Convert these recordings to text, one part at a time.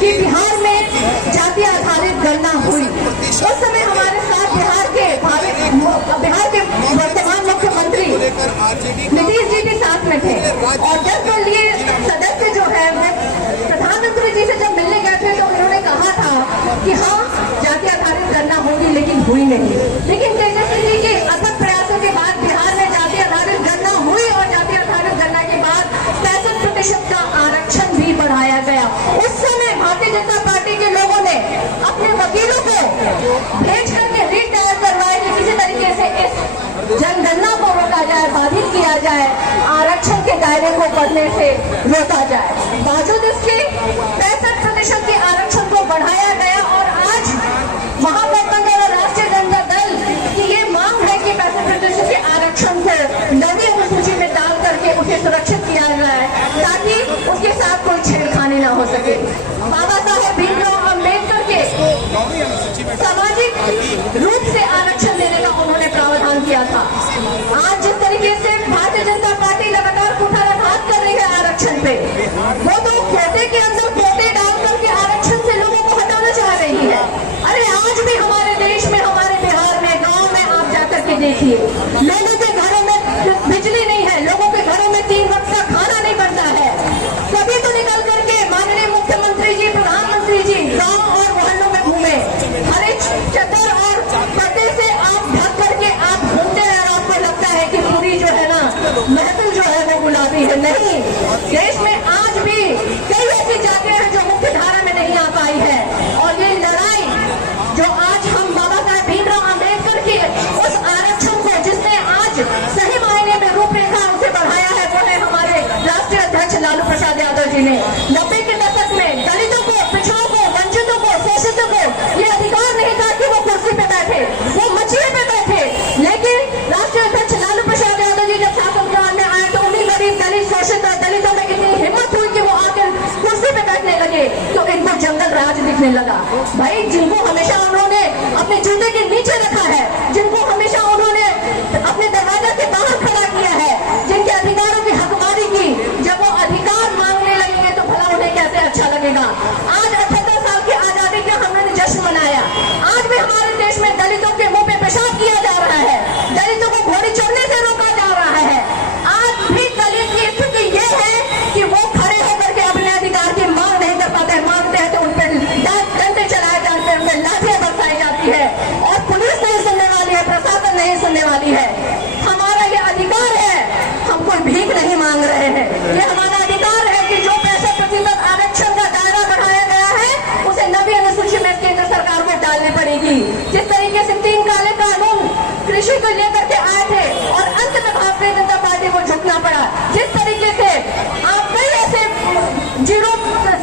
कि बिहार में जाति आधारित गणना हुई। उस समय हमारे साथ बिहार के वर्तमान मुख्यमंत्री नीतीश जी भी साथ में थे और 10 सदस्य जो है प्रधानमंत्री जी से जब मिलने गए थे तो उन्होंने कहा था कि हाँ जाति आधारित गणना होगी, लेकिन हुई नहीं। लेकिन तेजस्वी जी के अथक प्रयासों के बाद बिहार में जाति आधारित गणना हुई और जाति आधारित गणना के बाद 65% का आरक्षण भी बढ़ाया गया। उस समय भारतीय जनता पार्टी के लोगों ने अपने वकीलों को भेज करके रीट दायर करवाए कि किसी तरीके से इस जनगणना को रोका जाए, बाधित किया जाए, आरक्षण के दायरे को बढ़ने से रोका जाए। बावजूद इसके 65% के आरक्षण को बढ़ाया गया और आज महागठबंधन और राष्ट्रीय जनता दल की ये मांग है कि 65% के आरक्षण को नवी अनुसूची में डाल करके उसे सुरक्षित किया जाए ताकि उसके साथ कोई छेड़खानी न हो सके। बाबा साहेब भीमराव अम्बेडकर के सामाजिक रूप से आरक्षण देने का उन्होंने प्रावधान किया था। आज जिस तरीके से भारतीय जनता पार्टी लगातार कुठाराघात कर रही है आरक्षण पे, वो तो कोटे के अंदर कोटे डाल करके आरक्षण से लोगों को हटाना चाह रही है। अरे आज भी हमारे देश में, हमारे बिहार में, गाँव में आप जाकर के देखिए, लोगों के घरों में बिजली नहीं है, लोगों के घरों में 3 वक्त का खाना नहीं बनता है। सभी तो निकल करके माननीय मुख्यमंत्री जी, प्रधानमंत्री जी गाँव और मोहल्लों में घूमे, हरे चदर और पर्दे से आप ढक करके आप घूमते हैं और आपको लगता है कि पूरी जो है ना महफिल जो है वो गुलाबी है। नहीं, देश में आज भी कई ऐसी जातियां हैं जो मुख्य धारा में नहीं आ पाई है और ये लड़ाई जो आज हम बाबा साहेब भीमराव अम्बेडकर की उस आरक्षण को जिसने आज सही मायने में रूपरेखा उसे बढ़ाया है, वो है हमारे राष्ट्रीय अध्यक्ष लालू प्रसाद यादव जी ने 90 के दशक में दलितों को, पिछड़ों को, वंचितों को, शोषितों को ये अधिकार नहीं था कि वो कुर्सी पे बैठे, वो मचिए पे बैठे। लेकिन राष्ट्रीय अध्यक्ष लालू प्रसाद यादव जी जब शासनकाल में आए तो उन्हीं गरीब दलित शोषित दलितों में इतनी हिम्मत हुई कि वो आकर कुर्सी पे बैठने लगे तो इनको जंगल राज दिखने लगा। भाई जिनको हमेशा उन्होंने अपने जूते के नीचे रखा है, जिनको हमेशा उन्होंने अपने दरवाजे के बाहर खड़ा किया है, जिनके अधिकारों की हकमारी की, जब वो अधिकार मांगने लगेंगे तो भला उन्हें कैसे अच्छा लगेगा। आज 78 साल की आजादी का हमने जश्न मनाया। आज भी हमारे देश में दलितों के मुंह पे पेशाब किया जा रहा है, दलितों को घोड़ी चढ़ने से रोका जा रहा है। आज भी दलित की स्थिति ये है कि वो खड़े होकर के अपने अधिकार की मांग नहीं कर पाते, मांगते हैं तो उन पर डंडे चलाए जाते हैं, उन पर लाठियां बरसाई जाती है और पुलिस नहीं सुनने वाली है, प्रशासन नहीं सुनने वाली है। हमारा ये अधिकार है, हम कोई भीख नहीं मांग रहे हैं, ये हमारा अधिकार है कि जो 65% आरक्षण का दायरा बढ़ाया गया है उसे नवी अनुसूची में केंद्र सरकार को डालनी पड़ेगी। जिस तरीके से 3 काले कानून कृषि को लेकर के आए थे और अंत में भारतीय जनता पार्टी को झुकना पड़ा, जिस तरीके से आप कई ऐसे जीरो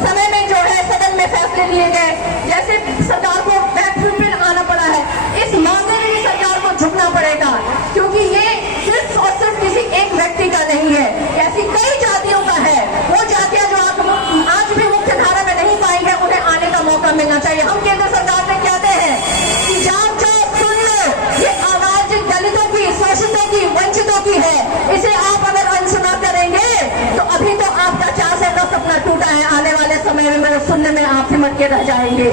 समय में जो है सदन में फैसले लिए गए, जैसे सरकार को बैकफुट पे आना पड़ा है, इस मामले में भी सरकार को झुकना पड़ेगा क्योंकि ये सिर्फ और सिर्फ किसी एक व्यक्ति का नहीं है, ऐसी कई जातियों का है। वो जातियां जो आज भी मुख्य धारा में नहीं पाई है उन्हें आने का मौका मिलना चाहिए। हम केंद्र सरकार से कहते हैं कि जाओ सुन लो, ये आवाज दलितों की, शोषितों की, वंचितों की है, इसे आप अगर अनसुना करेंगे तो अभी तो आपका 4 से 10 सपना टूटा है, आने वाले समय में सुनने में आप सिमट के रह जाएंगे।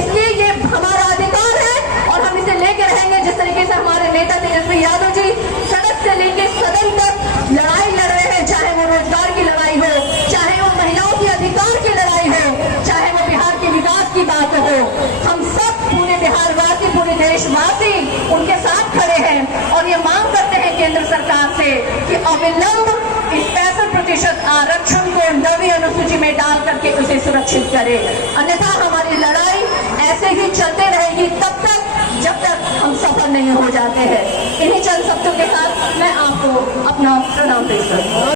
इसलिए ये हमारा अधिकार है और हम इसे लेके रहेंगे। जिस तरीके से हमारे नेता तेजस्वी यादव जी सड़क से लेके सदन तक लड़ाई लड़ रहे हैं, चाहे वो रोजगार की लड़ाई हो, चाहे वो महिलाओं के अधिकार की लड़ाई हो, चाहे वो बिहार के विकास की बात हो, हम सब पूरे बिहारवासी, पूरे देशवासी उनके साथ खड़े हैं और ये मांग करते हैं केंद्र सरकार से कि अविलंब इस 65% आरक्षण को नवी अनुसूची में डाल करके उसे सुरक्षित करे, अन्यथा हमारी लड़ाई ऐसे ही चलते रहेगी तब तक जब तक हम सफल नहीं हो जाते हैं। इन्हीं चंद शब्दों के साथ मैं आपको अपना प्रणाम पेश करता हूँ।